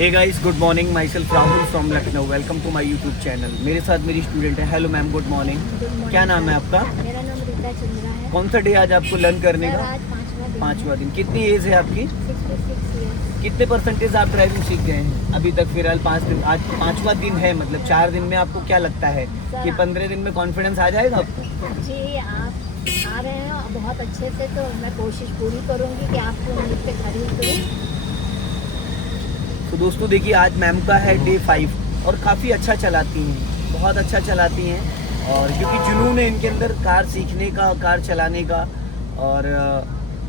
Hey guys, good morning. Myself Rahul from Lucknow. Welcome to my YouTube channel. मेरे साथ मेरी student है। Hello ma'am, good morning. क्या नाम है आपका? मेरा नाम रीता चंद्रा है। कौन सा डे आज आपको लर्न करने का? आज पाँचवा दिन। कितनी एज है आपकी? 66 years। कितने परसेंटेज आप ड्राइविंग सीख गए हैं अभी तक? फिलहाल 5 दिन, आज 5वां दिन है, मतलब 4 दिन में आपको क्या लगता है कि 15 दिन में कॉन्फिडेंस आ जाएगा आपको? जी, आप आ रहे हैं बहुत अच्छे से, तो मैं कोशिश पूरी करूंगी कि आपको उम्मीद पे खरी उतरूं। तो दोस्तों देखिए, आज मैम का है डे 5 और काफ़ी अच्छा चलाती हैं, बहुत अच्छा चलाती हैं। और क्योंकि जुनून है इनके अंदर कार सीखने का, कार चलाने का। और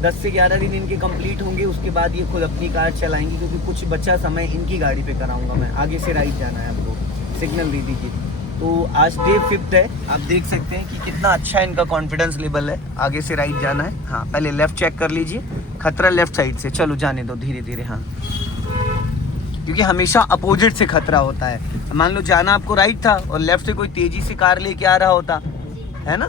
10 से 11 दिन इनके कंप्लीट होंगे, उसके बाद ये खुद अपनी कार चलाएंगी, क्योंकि कुछ बचा समय इनकी गाड़ी पे कराऊंगा मैं। आगे से राइट जाना है आपको, सिग्नल दे दीजिए। तो आज डे 5 है, आप देख सकते हैं कि कितना अच्छा इनका कॉन्फिडेंस लेवल है। आगे से राइट जाना है। हाँ, पहले लेफ्ट चेक कर लीजिए, खतरा लेफ्ट साइड से। चलो जाने दो धीरे धीरे। हाँ, क्योंकि हमेशा अपोजिट से खतरा होता है। मान लो जाना आपको राइट था और लेफ्ट से कोई तेजी से कार लेके आ रहा होता है ना।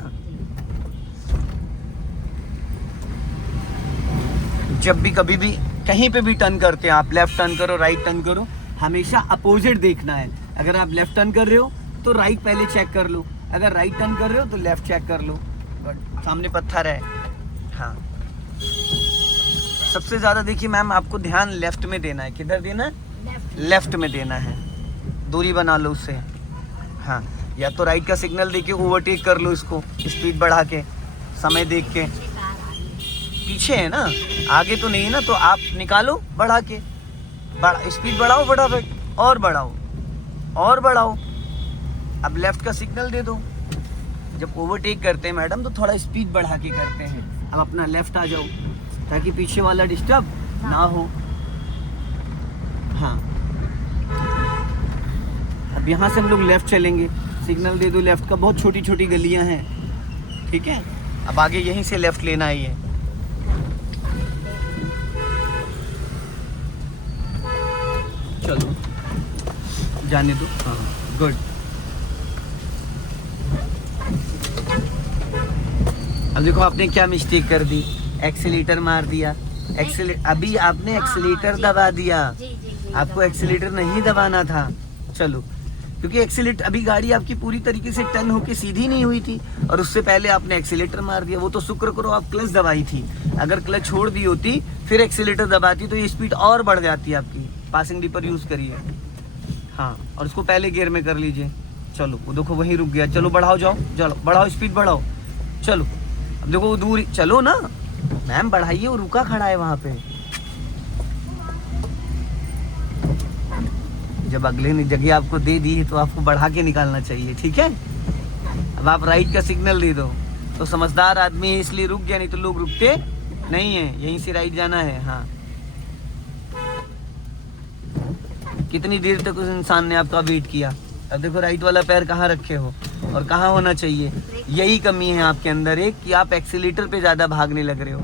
जब भी कभी भी कहीं पे भी टर्न करते हैं आप, लेफ्ट टर्न करो, राइट टर्न करो, हमेशा अपोजिट देखना है। अगर आप लेफ्ट टर्न कर रहे हो तो राइट पहले चेक कर लो, अगर राइट टर्न कर रहे हो तो लेफ्ट चेक कर लो। सामने पत्थर है। हाँ, सबसे ज़्यादा देखिए मैम, आपको ध्यान लेफ्ट में देना है। किधर देना है? लेफ्ट में देना है। दूरी बना लो उससे। हाँ, या तो राइट का सिग्नल देके ओवरटेक कर लो इसको, स्पीड बढ़ा के, समय देख के। पीछे है ना, आगे तो नहीं है ना, तो आप निकालो बढ़ा के। स्पीड बढ़ाओ फटाफट, और बढ़ाओ और बढ़ाओ। अब लेफ्ट का सिग्नल दे दो। जब ओवरटेक करते हैं मैडम तो थोड़ा स्पीड बढ़ा के करते हैं। अब अपना लेफ्ट आ जाओ ताकि पीछे वाला डिस्टर्ब ना हो। हाँ, अब यहाँ से हम लोग लेफ्ट चलेंगे। सिग्नल दे दो लेफ्ट का, बहुत छोटी छोटी गलियां हैं, ठीक है। अब आगे यहीं से लेफ्ट लेना ही है। चलो जाने दो। हाँ, गुड। अब देखो आपने क्या मिस्टेक कर दी, एक्सीलेटर मार दिया। अभी आपने एक्सीलेटर दबा दिया। आपको एक्सीलेटर नहीं दबाना था। चलो, क्योंकि एक्सीलेटर, अभी गाड़ी आपकी पूरी तरीके से टर्न होके सीधी नहीं हुई थी और उससे पहले आपने एक्सीलेटर मार दिया। वो तो शुक्र करो आप क्लच दबाई थी। अगर क्लच छोड़ दी होती फिर एक्सीलेटर दबाती तो ये स्पीड और बढ़ जाती आपकी। पासिंग डिपर यूज करिए। हाँ, और उसको पहले गियर में कर लीजिए। चलो, वो देखो वहीं रुक गया। चलो बढ़ाओ, जाओ चलो, बढ़ाओ स्पीड बढ़ाओ। चलो, अब देखो वो दूर, चलो ना मैम, बढ़ाइए। वो रुका खड़ा है वहां पे। जब अगले ने जगह आपको दे दी है तो आपको बढ़ा के निकालना चाहिए, ठीक है। अब आप राइट का सिग्नल दे दो तो समझदार आदमी है इसलिए रुक गया, नहीं तो लोग रुकते नहीं है। यहीं से राइट जाना है। हाँ, कितनी देर तक उस इंसान ने आपका वेट किया। अब देखो राइट वाला पैर कहाँ रखे हो और कहाँ होना चाहिए। यही कमी है आपके अंदर एक, कि आप एक्सीलेटर पे ज्यादा भागने लग रहे हो।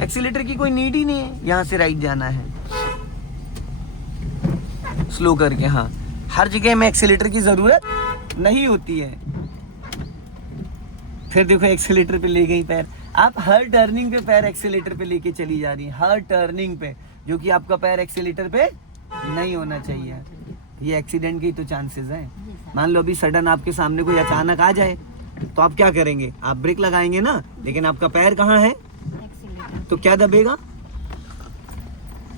एक्सीलेटर की कोई नीड ही नहीं है। यहाँ से राइट जाना है स्लो करके। हाँ, हर जगह में एक्सीलेटर की जरूरत नहीं होती है। फिर देखो एक्सीलेटर पे ले गई पैर। आप हर टर्निंग पे पैर एक्सीलेटर पे लेके चली जा रही है, हर टर्निंग पे, जो कि आपका पैर एक्सीलेटर पे नहीं होना चाहिए। ये एक्सीडेंट के तो चांसेस हैं। मान लो अभी सडन आपके सामने कोई अचानक आ जाए तो आप क्या करेंगे? आप ब्रेक लगाएंगे ना, लेकिन आपका पैर कहाँ है? तो क्या दबेगा?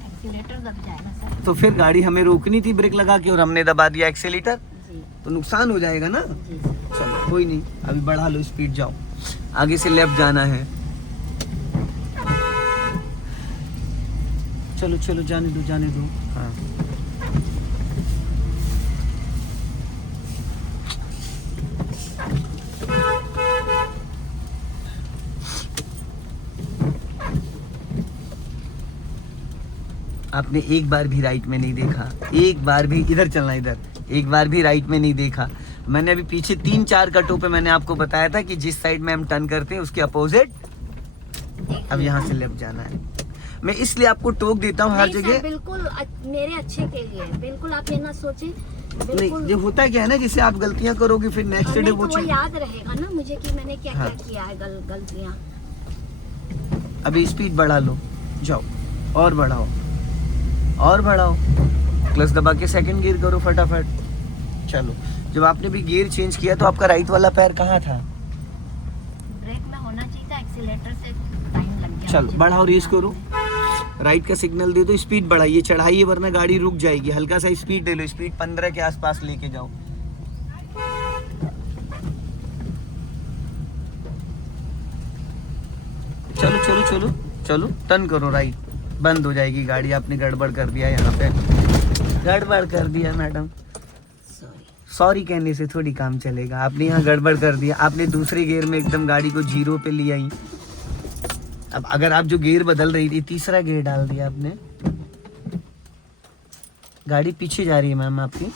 एक्सीलेटर दब जाएगा सर। तो फिर गाड़ी हमें रोकनी थी ब्रेक लगा के और हमने दबा दिया एक्सीलेटर, तो नुकसान हो जाएगा ना। चलो कोई नहीं, अभी बढ़ा लो स्पीड, जाओ। आगे से लेफ्ट जाना है। चलो चलो, जाने दो जाने दो। हाँ, आपने एक बार भी राइट में नहीं देखा, एक बार भी इधर चलना, इधर एक बार भी राइट में नहीं देखा। मैंने अभी पीछे 3-4 कटों पे मैंने आपको बताया था कि जिस साइड में हम टर्न करते हैं उसके अपोजिट अब यहाँ से लेफ्ट जाना है। मैं इसलिए आपको टोक देता हूँ हर जगह। बिल्कुल मेरे अच्छे के लिए, बिल्कुल आप ये ना सोचे। नहीं, जो होता क्या है ना, जैसे आप गलतियाँ करोगे फिर नेक्स्ट डे वो चीज याद रहेगा ना मुझे कि मैंने क्या क्या किया है, गलतियाँ। अभी स्पीड बढ़ा लो, जाओ और बढ़ाओ और बढ़ाओ। क्लच दबा के सेकंड गियर करो फटाफट। चलो, जब आपने भी गियर चेंज किया तो आपका राइट वाला पैर कहाँ था? ब्रेक में होना चाहिए था, एक्सीलेटर से टाइम लग गया। चलो बढ़ाओ, रेस करो, राइट का सिग्नल दे दो, स्पीड बढ़ाइए, चढ़ाइए वरना गाड़ी रुक जाएगी। हल्का सा स्पीड दे लो, स्पीड 15 के आसपास लेके जाओ। चलो चलो चलो चलो, टर्न करो राइट, बंद हो जाएगी गाड़ी। आपने गड़बड़ कर दिया, यहाँ पे गड़बड़ कर दिया मैडम। सॉरी कहने से थोड़ी काम चलेगा, आपने यहाँ गड़बड़ कर दिया। आपने दूसरे गियर में एकदम गाड़ी को 0 पे ले आई। अब अगर आप जो गियर बदल रही थी, तीसरा गियर डाल दिया आपने। गाड़ी पीछे जा रही है मैम आपकी।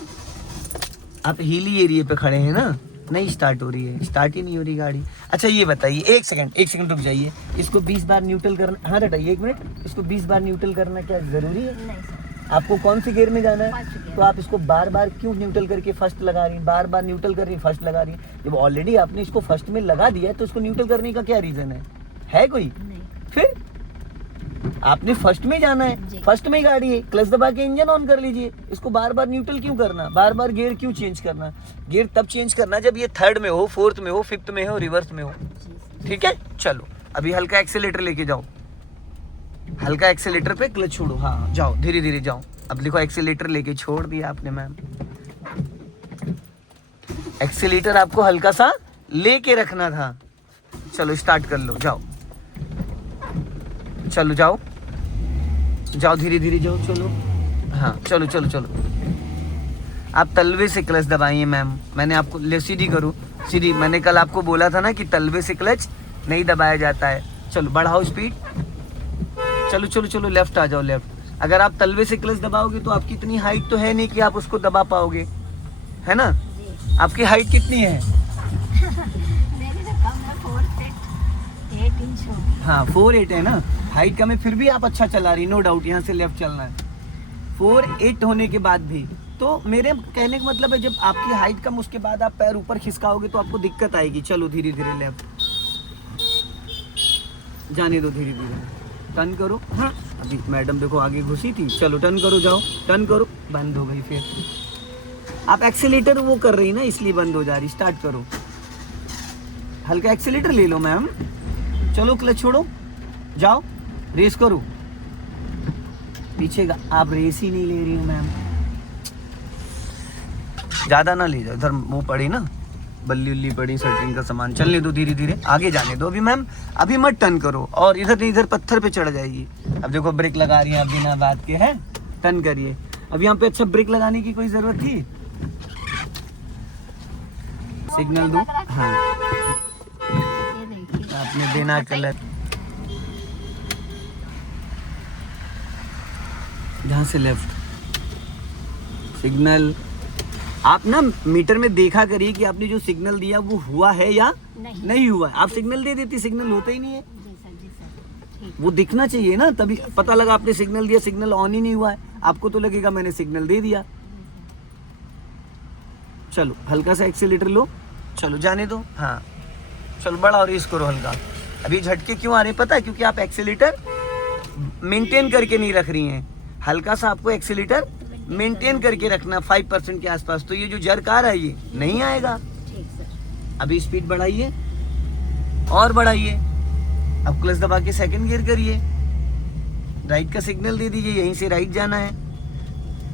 आप हिली एरिया पे खड़े हैं ना, नहीं स्टार्ट हो रही है, स्टार्ट ही नहीं हो रही गाड़ी। अच्छा ये बताइए, एक सेकंड रुक जाइए। इसको 20 बार न्यूट्रल करना, हाँ हटाइए 1 मिनट। इसको 20 बार न्यूट्रल करना क्या जरूरी है? नहीं सर। आपको कौन सी गियर में जाना है? First gear. तो आप इसको बार बार क्यों न्यूट्रल करके फर्स्ट लगा रही हैं? बार बार न्यूट्रल कर रही हैं, फर्स्ट लगा रही हैं। जब ऑलरेडी आपने इसको फर्स्ट में लगा दिया है तो इसको न्यूट्रल करने का क्या रीजन है कोई? नहीं। फिर आपने फर्स्ट में जाना है, जी। फर्स्ट में ही गाड़ी है, क्लच दबा के इंजन ऑन कर लीजिए। इसको बार बार न्यूट्रल क्यों करना? बार बार गियर क्यों चेंज करना? गियर तब चेंज करना जब ये 3rd में हो, 4th में हो, 5th में हो, रिवर्स में हो। जी सर। ठीक है, चलो अभी हल्का एक्सेलेटर लेके जाओ। हल्का एक्सेलेटर पे क्लच छोड़ो, हाँ जाओ, धीरे धीरे जाओ। अब देखो एक्सेलेटर लेके छोड़ दिया आपने मैम। एक्सेलेटर आपको हल्का सा लेके रखना था। चलो स्टार्ट कर लो, जाओ चलो, जाओ जाओ, धीरे धीरे जाओ, चलो हाँ चलो चलो चलो। आप तलवे से क्लच दबाइए मैम। मैंने आपको ले सीधी करो, सीधी। मैंने कल आपको बोला था ना कि तलवे से क्लच नहीं दबाया जाता है। चलो बढ़ाओ स्पीड, चलो चलो चलो, लेफ्ट आ जाओ, लेफ्ट। अगर आप तलवे से क्लच दबाओगे तो आपकी इतनी हाइट तो है नहीं कि आप उसको दबा पाओगे, है ना? जी। आपकी हाइट कितनी है? मेरी तो कम है, 4 फीट 8 इंच होगी। हाँ 4'8" है ना, हाइट कम है, फिर भी आप अच्छा चला रही, नो डाउट। यहाँ से लेफ्ट चलना है 4'8" होने के बाद भी। तो मेरे कहने का मतलब है, जब आपकी हाइट कम, उसके बाद आप पैर ऊपर खिसकाओगे तो आपको दिक्कत आएगी। चलो धीरे धीरे लेफ्ट, जाने दो, धीरे धीरे टर्न करो। हाँ अभी मैडम देखो आगे घुसी थी। चलो टर्न करो, जाओ टर्न करो, बंद हो गई। फिर आप एक्सीलेटर वो कर रही ना, इसलिए बंद हो जा रही। स्टार्ट करो, हल्का एक्सीलेटर ले लो मैम। चलो क्लच छोड़ो, जाओ रेस करो। पीछे आप रेस ही नहीं ले रही हो मैम, ज्यादा ना ले जाओ। इधर मुंह पड़ी ना, बल्ली उल्ली पड़ी, शटरिंग का सामान। चलने दो, धीरे धीरे आगे जाने दो। अभी मैम अभी मत टर्न करो, और इधर नहीं, इधर पत्थर पे चढ़ जाएगी। अब देखो ब्रेक लगा रही है आप बिना बात के, है टर्न करिए। अब यहाँ पे अच्छा ब्रेक लगाने की कोई जरूरत थी? सिग्नल दो, हाँ ये देखिए। आपने देना कलर, जहाँ से लेफ्ट सिग्नल। आप ना मीटर में देखा करिए कि आपने जो सिग्नल दिया वो हुआ है या नहीं हुआ है। आप सिग्नल दे देती, सिग्नल होता ही नहीं है। जी सर, जी सर। ठीक। वो दिखना चाहिए ना, तभी पता लगा आपने सिग्नल दिया, सिग्नल ऑन ही नहीं हुआ है। आपको तो लगेगा मैंने सिग्नल दे दिया। चलो हल्का सा एक्सीलेटर लो, चलो जाने दो, हाँ चलो बड़ा और रेस करो हल्का। अभी झटके क्यों आ रहे हैं पता है? क्योंकि आप एक्सीलेटर मेंटेन करके नहीं रख रही हैं। हल्का सा आपको एक्सीलेटर मेंटेन करके रखना 5% के आसपास, तो ये जो जर्क आ रहा है ये नहीं आएगा। ठीक सर। अभी स्पीड बढ़ाइए और बढ़ाइए। अब क्लच दबा के सेकंड गियर करिए, राइट का सिग्नल दे दीजिए, यहीं से राइट जाना है।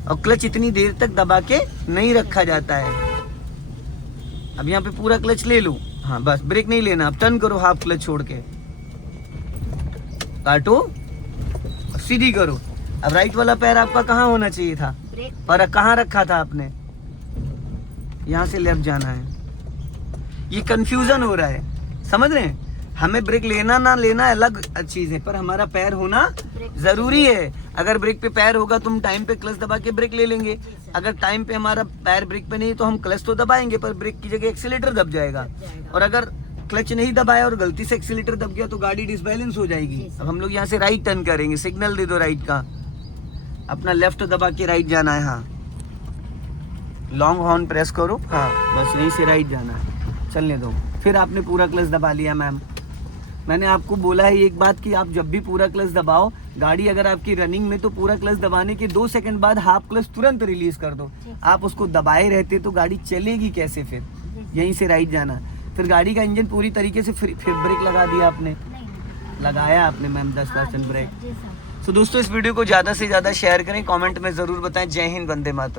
और क्लच इतनी देर तक दबा के नहीं रखा जाता है। अब यहाँ पे पूरा क्लच ले लो, हाँ बस, ब्रेक नहीं लेना। अब टर्न करो, हाफ क्लच छोड़ के काटो, सीधी करो। अब राइट वाला पैर आपका कहाँ होना चाहिए था? ब्रेक। पर कहाँ रखा था आपने? यहाँ से लेफ्ट जाना है। ये कंफ्यूजन हो रहा है, समझ रहे हैं? हमें ब्रेक लेना ना लेना अलग चीज है, पर हमारा पैर होना जरूरी है। अगर ब्रेक पे पैर होगा तो हम टाइम पे क्लच दबा के ब्रेक ले लेंगे। अगर टाइम पे हमारा पैर ब्रेक पे नहीं तो हम क्लच तो दबाएंगे, पर ब्रेक की जगह एक्सीलेटर दब जाएगा। और अगर क्लच नहीं दबाया और गलती से एक्सीलेटर दब गया तो गाड़ी डिसबैलेंस हो जाएगी। अब हम लोग यहाँ से राइट टर्न करेंगे, सिग्नल दे दो राइट का। अपना लेफ्ट दबा के राइट जाना है, हाँ लॉन्ग हॉर्न प्रेस करो, हाँ बस यहीं से राइट जाना है, चलने दो। फिर आपने पूरा क्लच दबा लिया मैम। मैंने आपको बोला है एक बात कि आप जब भी पूरा क्लच दबाओ गाड़ी अगर आपकी रनिंग में तो पूरा क्लच दबाने के 2 सेकंड बाद हाफ क्लच तुरंत रिलीज कर दो। ठीक। आप उसको दबाए रहते तो गाड़ी चलेगी कैसे फिर? जी सर। यहीं से राइट जाना। फिर गाड़ी का इंजन पूरी तरीके से फिर ब्रेक लगा दिया आपने, नहीं लगाया आपने मैम 10% हाँ, जी ब्रेक। सर, जी सर। तो दोस्तों इस वीडियो को ज़्यादा से ज़्यादा शेयर करें, कमेंट में ज़रूर बताएं। जय हिंद, वंदे मातरम।